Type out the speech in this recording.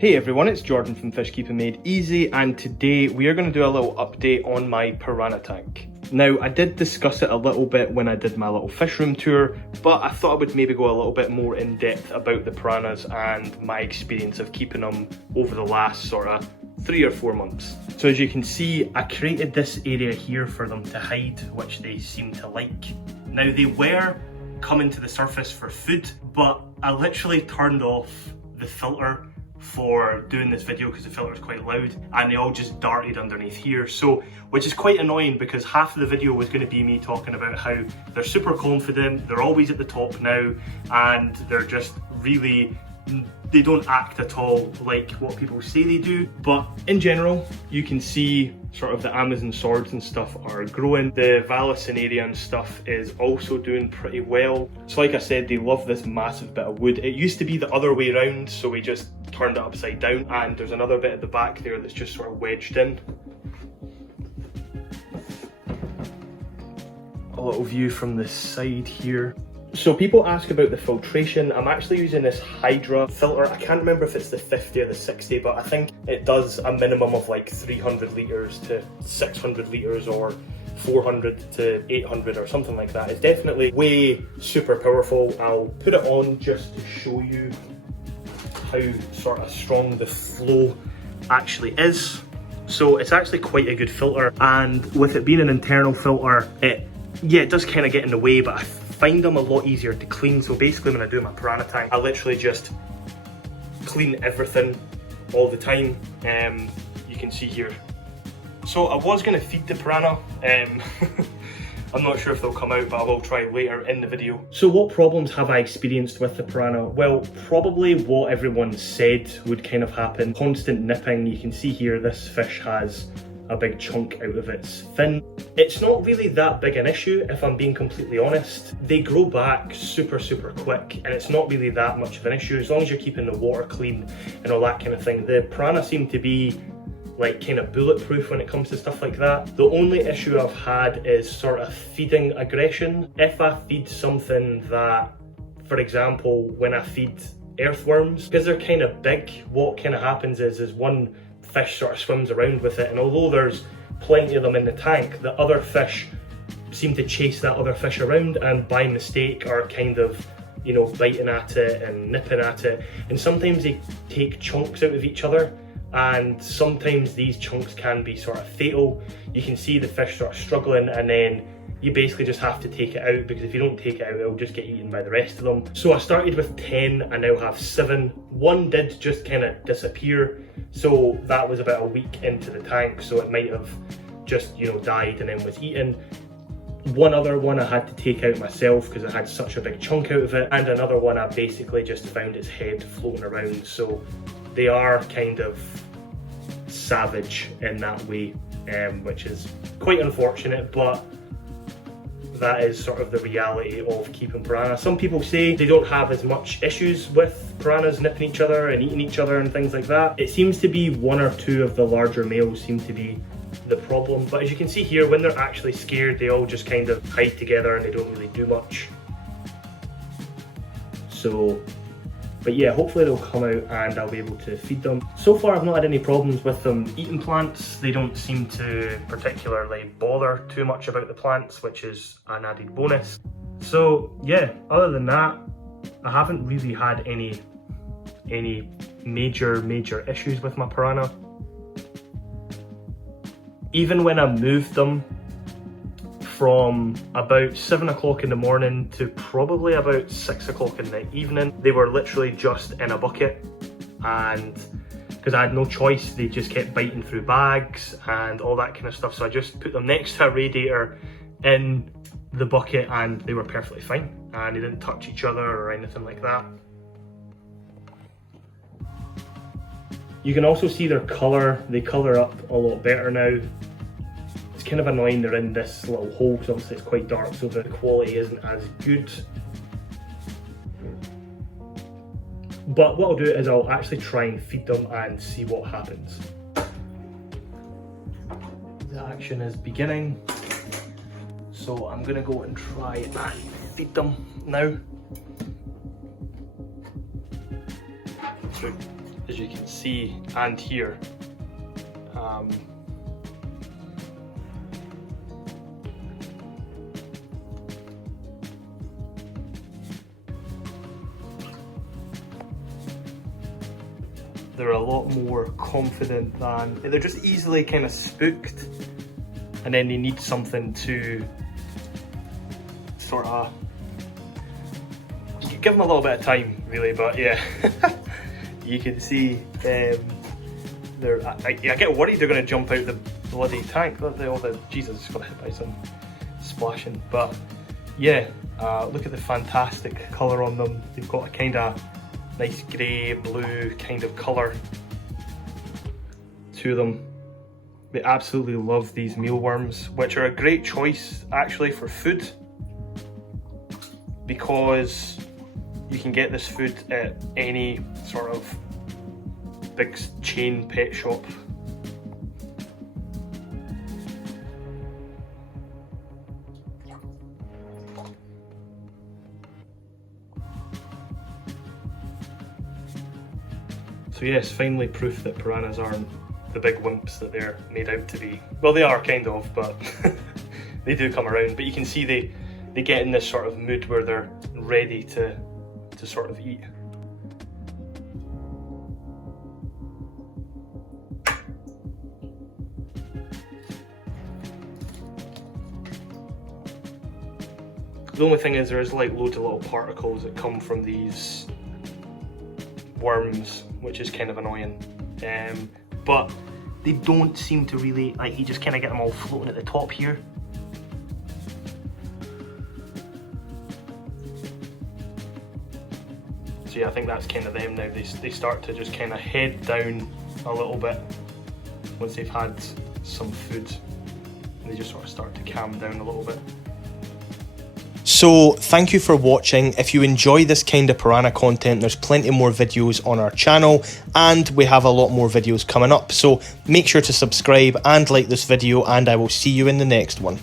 Hey everyone, it's Jordan from Fish Keeping Made Easy, and today we are going to do a little update on my piranha tank. Now, I did discuss it a little bit when I did my little fish room tour, but I thought I would maybe go a little bit more in depth about the piranhas and my experience of keeping them over the last sort of 3 or 4 months. So as you can see, I created this area here for them to hide, which they seem to like. Now, they were coming to the surface for food, but I literally turned off the filter for doing this video because the filter is quite loud, and they all just darted underneath here, so which is quite annoying because half of the video was going to be me talking about how they're super confident, they're always at the top now, and they're just really, they don't act at all like what people say they do. But in general, you can see sort of the Amazon swords and stuff are growing. The Vallisinaria and stuff is also doing pretty well. So like I said, they love this massive bit of wood. It used to be the other way around, so we just turned it upside down, and there's another bit at the back there that's just sort of wedged in. A little view from the side here. So people ask about the filtration. I'm actually using this Hydra filter. I can't remember if it's the 50 or the 60, but I think it does a minimum of like 300 litres to 600 litres or 400 to 800 or something like that. It's definitely way super powerful. I'll put it on just to show you how sort of strong the flow actually is. So it's actually quite a good filter, and with it being an internal filter, it does kind of get in the way, but I find them a lot easier to clean. So basically when I do my piranha tank, I literally just clean everything all the time. You can see here. So I was going to feed the piranha. I'm not sure if they'll come out, but I will try later in the video. So what problems have I experienced with the piranha? Well, probably what everyone said would kind of happen. Constant nipping. You can see here this fish has a big chunk out of its fin. It's not really that big an issue, if I'm being completely honest. They grow back super quick, and it's not really that much of an issue as long as you're keeping the water clean and all that kind of thing. The piranha seem to be like kind of bulletproof when it comes to stuff like that. The only issue I've had is sort of feeding aggression. If I feed something that, for example, when I feed earthworms, because they're kind of big, what kind of happens is one fish sort of swims around with it, and although there's plenty of them in the tank, the other fish seem to chase that other fish around and by mistake are kind of, you know, biting at it and nipping at it, and sometimes they take chunks out of each other, and sometimes these chunks can be sort of fatal. You can see the fish sort of struggling, and then you basically just have to take it out, because if you don't take it out, it'll just get eaten by the rest of them. So I started with 10, I now have 7. One did just kind of disappear, so that was about a week into the tank, so it might have just, you know, died and then was eaten. One other one I had to take out myself because it had such a big chunk out of it, and another one I basically just found its head floating around. So they are kind of savage in that way, which is quite unfortunate, but that is sort of the reality of keeping piranha. Some people say they don't have as much issues with piranhas nipping each other and eating each other and things like that. It seems to be 1 or 2 of the larger males seem to be the problem, but as you can see here, when they're actually scared, they all just kind of hide together and they don't really do much. So, but yeah, hopefully they'll come out and I'll be able to feed them. So far I've not had any problems with them eating plants. They don't seem to particularly bother too much about the plants, which is an added bonus. So yeah, other than that, I haven't really had any major issues with my piranha. Even when I moved them from about 7 o'clock in the morning to probably about 6 o'clock in the evening, they were literally just in a bucket, and because I had no choice, they just kept biting through bags and all that kind of stuff, so I just put them next to a radiator in the bucket and they were perfectly fine, and they didn't touch each other or anything like that. You can also see their colour. They colour up a lot better now. It's kind of annoying they're in this little hole because obviously it's quite dark, so the quality isn't as good. But what I'll do is I'll actually try and feed them and see what happens. The action is beginning. So I'm gonna go and try and feed them now. So as you can see and hear. They're a lot more confident than, they're just easily kind of spooked, and then they need something to sort of, you can give them a little bit of time really, but yeah. You can see I get worried they're going to jump out the bloody tank. Jesus, it's got hit by some splashing, but yeah, look at the fantastic colour on them. They've got a kind of nice grey, blue kind of colour to them. They absolutely love these mealworms, which are a great choice actually for food, because you can get this food at any sort of big chain pet shop. So yes, finally proof that piranhas aren't the big wimps that they're made out to be. Well, they are kind of, but they do come around. But you can see they get in this sort of mood where they're ready to sort of eat. The only thing is there is like loads of little particles that come from these worms, which is kind of annoying. But they don't seem to really, like, you just kind of get them all floating at the top here. So yeah, I think that's kind of them now. They start to just kind of head down a little bit once they've had some food. And they just sort of start to calm down a little bit. So thank you for watching. If you enjoy this kind of piranha content, there's plenty more videos on our channel, and we have a lot more videos coming up. So make sure to subscribe and like this video, and I will see you in the next one.